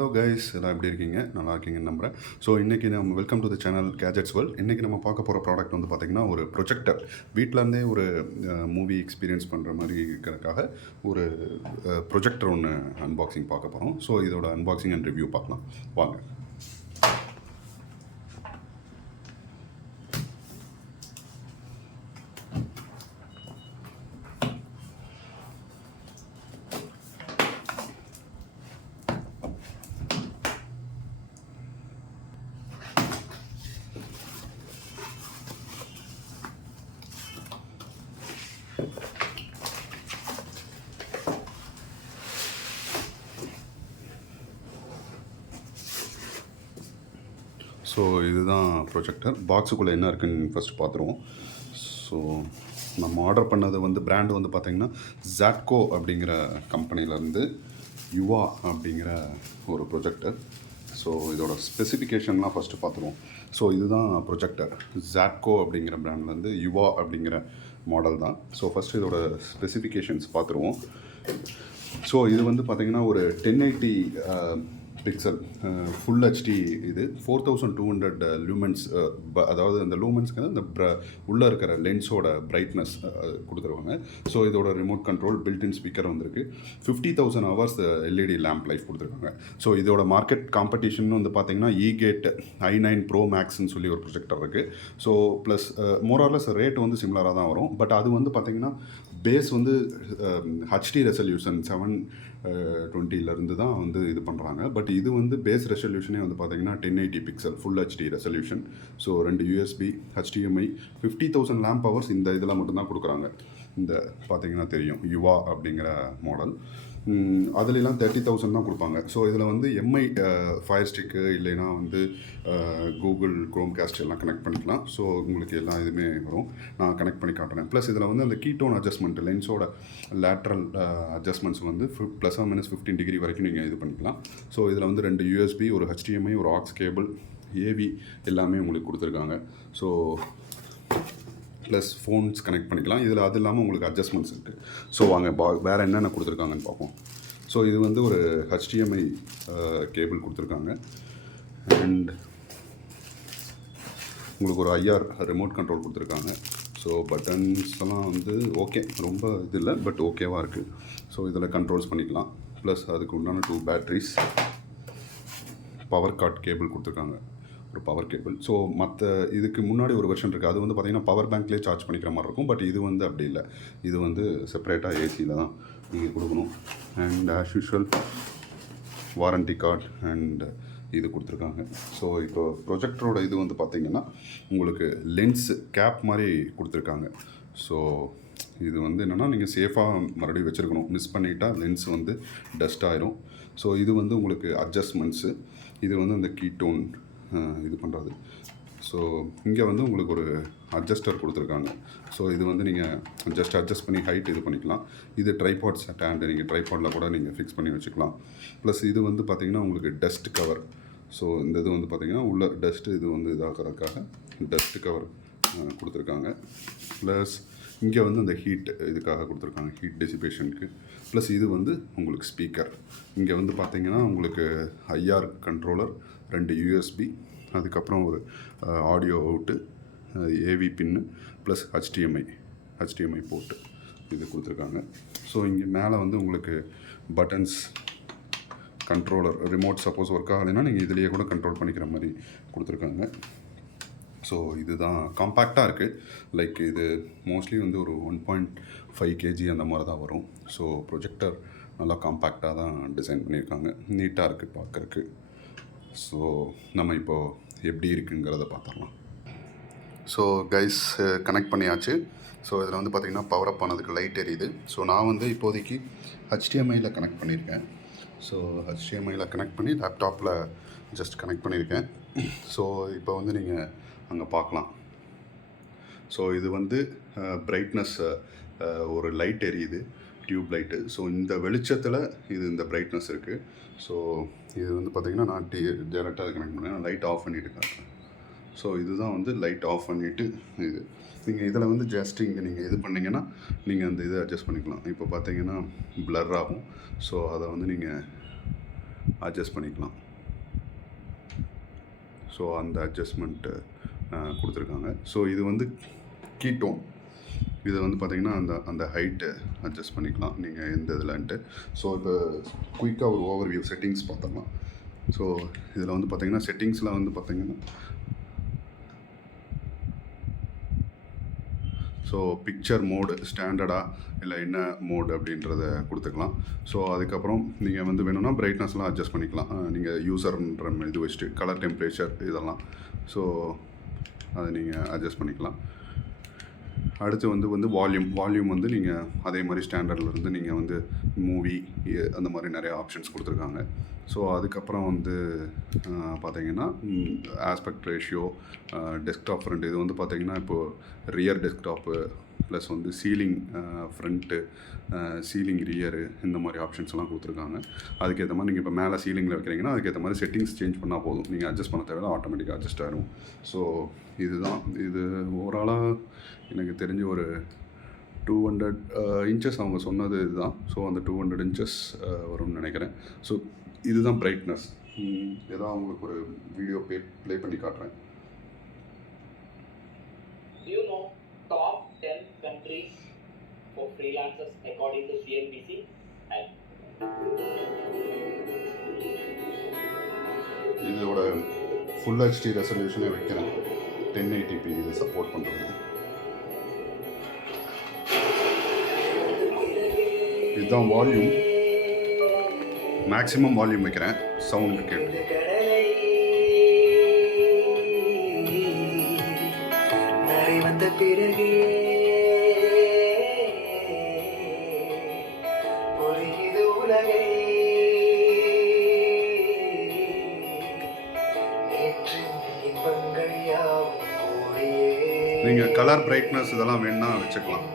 Hello guys, எல்லாம் எப்படி இருக்கீங்க? நல்லா இருக்கீங்கன்னு நம்புகிறேன். ஸோ இன்றைக்கி நம்ம welcome to the channel gadgets world. இன்றைக்கி நம்ம பார்க்க போகிற ப்ராடக்ட் வந்து பார்த்திங்கன்னா ஒரு ப்ரொஜெக்டர். வீட்டிலேருந்தே ஒரு மூவி எக்ஸ்பீரியன்ஸ் பண்ணுற மாதிரி இருக்கிறதுக்காக ஒரு ப்ரொஜெக்டர் ஒன்று அன்பாக்சிங் பார்க்க போகிறோம். ஸோ இதோட அன்பாக்சிங் அண்ட் ரிவ்யூ பார்க்கலாம் வாங்க. ஸோ இதுதான் ப்ரொஜெக்டர். பாக்ஸுக்குள்ளே என்ன இருக்குன்னு ஃபஸ்ட்டு பார்த்துருவோம். ஸோ நம்ம ஆர்டர் பண்ணது வந்து பிராண்டு வந்து பார்த்திங்கன்னா Wzatco அப்படிங்கிற கம்பெனிலேருந்து யுவா அப்படிங்கிற ஒரு ப்ரொஜெக்டர். ஸோ இதோட ஸ்பெசிஃபிகேஷன்லாம் ஃபஸ்ட்டு பார்த்துருவோம். ஸோ இதுதான் ப்ரொஜெக்டர். Wzatco அப்படிங்கிற பிராண்ட்லேருந்து யுவா அப்படிங்கிற மாடல் தான். ஸோ ஃபஸ்ட்டு இதோட ஸ்பெசிஃபிகேஷன்ஸ் பார்த்துருவோம். ஸோ இது வந்து பார்த்திங்கன்னா ஒரு 1080 பிக்சல் ஃபுல் ஹெச்டி. இது 4200 லூமென்ஸ். அதாவது அந்த லூமென்ஸ்க்கு அந்த உள்ளே இருக்கிற லென்ஸோட பிரைட்னஸ் கொடுத்துருவாங்க. ஸோ இதோட ரிமோட் கண்ட்ரோல் பில்ட்இன் ஸ்பீக்கர் வந்திருக்கு. 50,000 ஹவர்ஸ் எல்இடி லேம்ப் லைஃப் கொடுத்துருக்காங்க. ஸோ இதோட மார்க்கெட் காம்படிஷன் வந்து பார்த்திங்கன்னா இகேட் i9 ப்ரோ மேக்ஸ்ன்னு சொல்லி ஒரு ப்ரொஜெக்டர் இருக்குது. ஸோ ப்ளஸ் மோரார்லெஸ் ரேட் வந்து சிமிலராக தான் வரும். பட் அது வந்து பார்த்திங்கன்னா பேஸ் வந்து ஹெச்டி ரெசல்யூஷன் 720 தான் வந்து இது பண்ணுறாங்க. பட் இது வந்து பேஸ் ரெசல்யூஷனே வந்து பார்த்திங்கன்னா 1080 pixel full HD resolution. So 2 USB HDMI 50,000 lamp hours இந்த இதில் மட்டும்தான் கொடுக்குறாங்க. இந்த பார்த்திங்கன்னா தெரியும் யுவா அப்படிங்கிற மாடல். அதுலலாம் 30,000 தான் கொடுப்பாங்க. ஸோ இதில் வந்து எம்ஐ ஃபயர் ஸ்டிக்கு இல்லைன்னா வந்து கூகுள் க்ரோம் காஸ்ட் எல்லாம் கனெக்ட் பண்ணிக்கலாம். ஸோ உங்களுக்கு எல்லா இதுவுமே வரும். நான் கனெக்ட் பண்ணி காட்டுறேன். ப்ளஸ் இதில் வந்து அந்த கீட்டோன் அட்ஜஸ்ட்மெண்ட் லென்ஸோட லேட்ரல் அட்ஜஸ்ட்மெண்ட்ஸ் வந்து +- 15 டிகிரி வரைக்கும் நீங்கள் இது பண்ணிக்கலாம். ஸோ இதில் வந்து 2 யூஎஸ்பி, ஒரு HDMI, ஒரு ஆக்ஸ் கேபிள், ஏவி எல்லாமே உங்களுக்கு கொடுத்துருக்காங்க. ஸோ ப்ளஸ் ஃபோன்ஸ் கனெக்ட் பண்ணிக்கலாம். இதில் அது இல்லாமல் உங்களுக்கு அட்ஜஸ்ட்மெண்ட்ஸ் இருக்குது. ஸோ வாங்க வேறு என்னென்ன கொடுத்துருக்காங்கன்னு பார்ப்போம். ஸோ இது வந்து ஒரு HDMI கேபிள் கொடுத்துருக்காங்க. அண்ட் உங்களுக்கு ஒரு IR ரிமோட் கண்ட்ரோல் கொடுத்துருக்காங்க. ஸோ பட்டன்ஸ் எல்லாம் வந்து ஓகே, ரொம்ப இது இல்லை, பட் ஓகேவாக இருக்குது. ஸோ இதில் கண்ட்ரோல்ஸ் பண்ணிக்கலாம். ப்ளஸ் அதுக்கு உண்டான 2 பேட்ரிஸ், பவர் கார்ட் கேபிள் கொடுத்துருக்காங்க, ஒரு பவர் கேபிள். ஸோ மற்ற இதுக்கு முன்னாடி ஒரு வெர்ஷன் இருக்குது. அது வந்து பார்த்திங்கன்னா பவர் பேங்க்லேயே சார்ஜ் பண்ணிக்கிற மாதிரி இருக்கும். பட் இது வந்து அப்படி இல்லை. இது வந்து செப்பரேட்டாக ஏசியில் தான் நீங்கள் கொடுக்கணும். And as usual warranty card and இது கொடுத்துருக்காங்க. ஸோ இப்போ ப்ரொஜெக்டரோட இது வந்து பார்த்திங்கன்னா உங்களுக்கு லென்ஸ் கேப் மாதிரி கொடுத்துருக்காங்க. ஸோ இது வந்து என்னென்னா நீங்கள் சேஃபாக மறுபடியும் வச்சுருக்கணும். மிஸ் பண்ணிட்டால் லென்ஸ் வந்து டஸ்ட் ஆயிரும். ஸோ இது வந்து உங்களுக்கு அட்ஜஸ்ட்மெண்ட்ஸு. இது வந்து அந்த கீட்டோன் இது பண்ணுறது. ஸோ இங்கே வந்து உங்களுக்கு ஒரு அட்ஜஸ்டர் கொடுத்துருக்காங்க. ஸோ இது வந்து நீங்கள் அட்ஜஸ்ட் பண்ணி ஹைட் இது பண்ணிக்கலாம். இது ட்ரைபாட் ஸ்டாண்டு, நீங்கள் ட்ரைபாடில் கூட நீங்கள் ஃபிக்ஸ் பண்ணி வச்சுக்கலாம். ப்ளஸ் இது வந்து பார்த்திங்கன்னா உங்களுக்கு டஸ்ட் கவர். ஸோ இந்த இது வந்து பார்த்திங்கன்னா உள்ள டஸ்ட்டு இது வந்து இதாகிறதுக்காக டஸ்ட் கவர் கொடுத்துருக்காங்க. ப்ளஸ் இங்கே வந்து அந்த ஹீட் இதுக்காக கொடுத்துருக்காங்க, ஹீட் டெசிபேஷனுக்கு. ப்ளஸ் இது வந்து உங்களுக்கு ஸ்பீக்கர். இங்கே வந்து பார்த்திங்கன்னா உங்களுக்கு IR கண்ட்ரோலர், 2 யூஎஸ்பி, அதுக்கப்புறம் ஒரு ஆடியோ அவுட்டு, ஏவி பின்னு, ப்ளஸ் HDMI போர்ட்டு இது கொடுத்துருக்காங்க. ஸோ இங்கே மேலே வந்து உங்களுக்கு buttons, controller, remote suppose work ஆகலைன்னா நீங்கள் இதிலேயே கூட கண்ட்ரோல் பண்ணிக்கிற மாதிரி கொடுத்துருக்காங்க. ஸோ இதுதான் காம்பேக்டாக இருக்குது. லைக் இது மோஸ்ட்லி வந்து ஒரு 1.5 kg அந்த மாதிரி தான் வரும். ஸோ ப்ரொஜெக்டர் நல்லா காம்பேக்டாக தான் டிசைன் பண்ணியிருக்காங்க. நீட்டாக இருக்குது பார்க்குறக்கு. ஸோ நம்ம இப்போது எப்படி இருக்குங்கிறத பார்த்துடலாம். ஸோ கைஸ், கனெக்ட் பண்ணியாச்சு. ஸோ இதில் வந்து பார்த்திங்கன்னா பவர் அப் ஆனதுக்கு லைட் எரியுது. ஸோ நான் வந்து இப்போதைக்கு HDMIயில் கனெக்ட் பண்ணியிருக்கேன். ஸோ HDMIயில் கனெக்ட் பண்ணி லேப்டாப்பில் ஜஸ்ட் கனெக்ட் பண்ணியிருக்கேன். ஸோ இப்போ வந்து நீங்கள் அங்கே பார்க்கலாம். ஸோ இது வந்து பிரைட்னஸ் ஒரு லைட் எரியுது, டியூப் லைட்டு. ஸோ இந்த வெளிச்சத்தில் இது இந்த பிரைட்னஸ் இருக்குது. ஸோ இது வந்து பார்த்திங்கன்னா நான் டேரெக்டாக அதை கனெக்ட் பண்ணேன். நான் லைட் ஆஃப் பண்ணிவிட்டு காட்டுறேன். ஸோ இதுதான் வந்து லைட் ஆஃப் பண்ணிவிட்டு இது நீங்கள் இதில் வந்து ஜஸ்ட் இங்கே நீங்கள் இது பண்ணிங்கன்னா நீங்கள் அந்த இதை அட்ஜஸ்ட் பண்ணிக்கலாம். இப்போ பார்த்தீங்கன்னா பிளர் ஆகும். ஸோ அதை வந்து நீங்கள் அட்ஜஸ்ட் பண்ணிக்கலாம். ஸோ அந்த அட்ஜஸ்ட்மெண்ட்டு கொடுத்துருக்காங்க. ஸோ இது வந்து கீட்டோன். இதை வந்து பார்த்திங்கன்னா அந்த ஹைட்டு அட்ஜஸ்ட் பண்ணிக்கலாம் நீங்கள் எந்த இதில்ன்ட்டு. ஸோ இப்போ குயிக்காக ஒரு ஓவர்வியூ செட்டிங்ஸ் பார்த்தோம்னா, ஸோ இதில் வந்து பார்த்திங்கன்னா செட்டிங்ஸில் வந்து பார்த்திங்கன்னா ஸோ பிக்சர் மோடு ஸ்டாண்டர்டாக இல்லை என்ன மோடு அப்படின்றத கொடுத்துக்கலாம். ஸோ அதுக்கப்புறம் நீங்கள் வந்து வேணும்னா பிரைட்னஸ்லாம் அட்ஜஸ்ட் பண்ணிக்கலாம். நீங்கள் யூசர்ன்ற இது வச்சுட்டு கலர் டெம்பரேச்சர் இதெல்லாம் ஸோ அதை நீங்கள் அட்ஜஸ்ட் பண்ணிக்கலாம். அடுத்து வந்து வால்யூம் வந்து நீங்கள் அதே மாதிரி ஸ்டாண்டர்ட்லேருந்து நீங்கள் வந்து மூவி அந்த மாதிரி நிறைய ஆப்ஷன்ஸ் கொடுத்துருக்காங்க. ஸோ அதுக்கப்புறம் வந்து பார்த்தீங்கன்னா ஆஸ்பெக்ட் ரேஷியோ, டெஸ்க்டாப் ஃப்ரண்ட் இது வந்து பார்த்திங்கன்னா இப்போது ரியர் டெஸ்க்டாப்பு ப்ளஸ் வந்து சீலிங் ஃப்ரண்ட்டு, சீலிங் ரியரு இந்த மாதிரி ஆப்ஷன்ஸ்லாம் கொடுத்துருக்காங்க. அதுக்கேற்ற மாதிரி நீங்கள் இப்போ மேலே சீலிங்கில் வைக்கிறீங்கன்னா அதுக்கேற்ற மாதிரி செட்டிங்ஸ் சேஞ்ச் பண்ணால் போதும். நீங்கள் அட்ஜஸ்ட் பண்ண தேவையில்ல, ஆட்டோமேட்டிக்காக அட்ஜஸ்ட் ஆகிடும். ஸோ இதுதான் இது ஓவராலாக எனக்கு தெரிஞ்சு ஒரு 200 இன்ச்சஸ் அவங்க சொன்னது இதுதான். ஸோ அந்த 200 இன்ச்சஸ் வரும்னு நினைக்கிறேன். ஸோ இதுதான் பிரைட்னஸ். ஏதாவது உங்களுக்கு ஒரு வீடியோ ப்ளே பண்ணி காட்டுறேன். Top 10 countries for freelancers according to CNBC. இதோட ஃபுல் ஹெச்டி ரெசல்யூஷனே வைக்கிறேன். 1080p இது சப்போர்ட் பண்ணுறது. இதுதான் வால்யூம். மேக்ஸிமம் வால்யூம் வைக்கிறேன் சவுண்டு கேட்டு. நீங்கள் கலர் பிரைட்னஸ் இதெல்லாம் வேணுன்னா வச்சுக்கலாம்.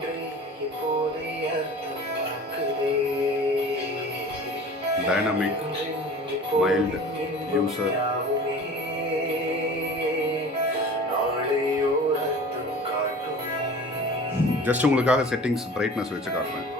Dynamic, mild, user. ஜஸ்ட் உங்களுக்காக செட்டிங்ஸ் பிரைட்னஸ் வச்சு காட்டுறேன்.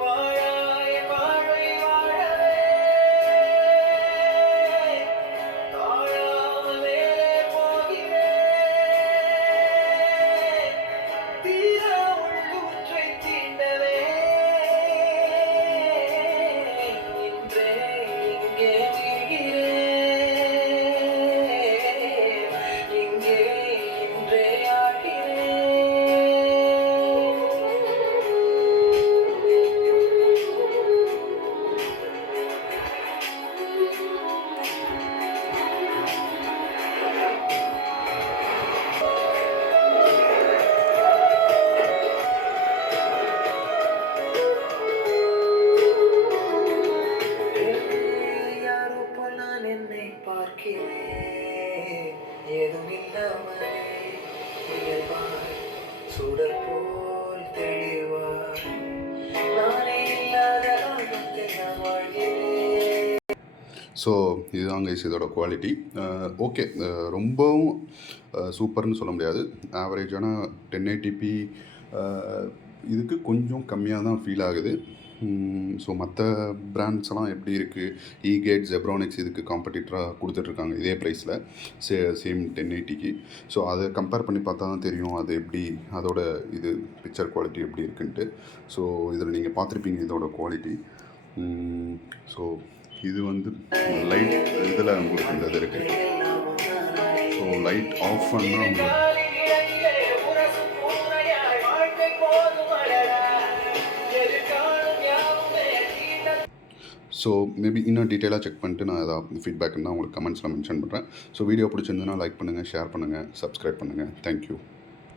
ஸோ இதுதான் கைஸ் இதோட குவாலிட்டி. ஓகே, ரொம்பவும் சூப்பர்னு சொல்ல முடியாது. ஆவரேஜான 1080p இதுக்கு கொஞ்சம் கம்மியாக தான் ஃபீல் ஆகுது. ஸோ மற்ற பிராண்ட்ஸ்லாம் எப்படி இருக்குது, ஈகேட், ஜெப்ரானிக்ஸ் இதுக்கு காம்படிட்டராக கொடுத்துட்ருக்காங்க இதே ப்ரைஸில் சேம் 1080க்கு. ஸோ அதை கம்பேர் பண்ணி பார்த்தா தான் தெரியும் அது எப்படி, அதோட இது பிக்சர் குவாலிட்டி எப்படி இருக்குன்ட்டு. ஸோ இதில் நீங்கள் பார்த்துருப்பீங்க இதோட குவாலிட்டி. ஸோ இது வந்து லைட் இதில் உங்களுக்கு இந்த இது இருக்குது. ஸோ லைட் ஆஃப் பண்ணால் உங்களுக்கு ஸோ மேபி இன்னும் டீட்டெயிலாக செக் பண்ணிட்டு நான் ஏதாவது ஃபீட்பேக்குன்னா உங்களுக்கு கமெண்ட்ஸில் மென்ஷன் பண்ணுறேன். ஸோ வீடியோ பிடிச்சிருந்ததுன்னா லைக் பண்ணுங்கள், ஷேர் பண்ணுங்கள், சப்ஸ்கிரைப் பண்ணுங்கள். தேங்க்யூ.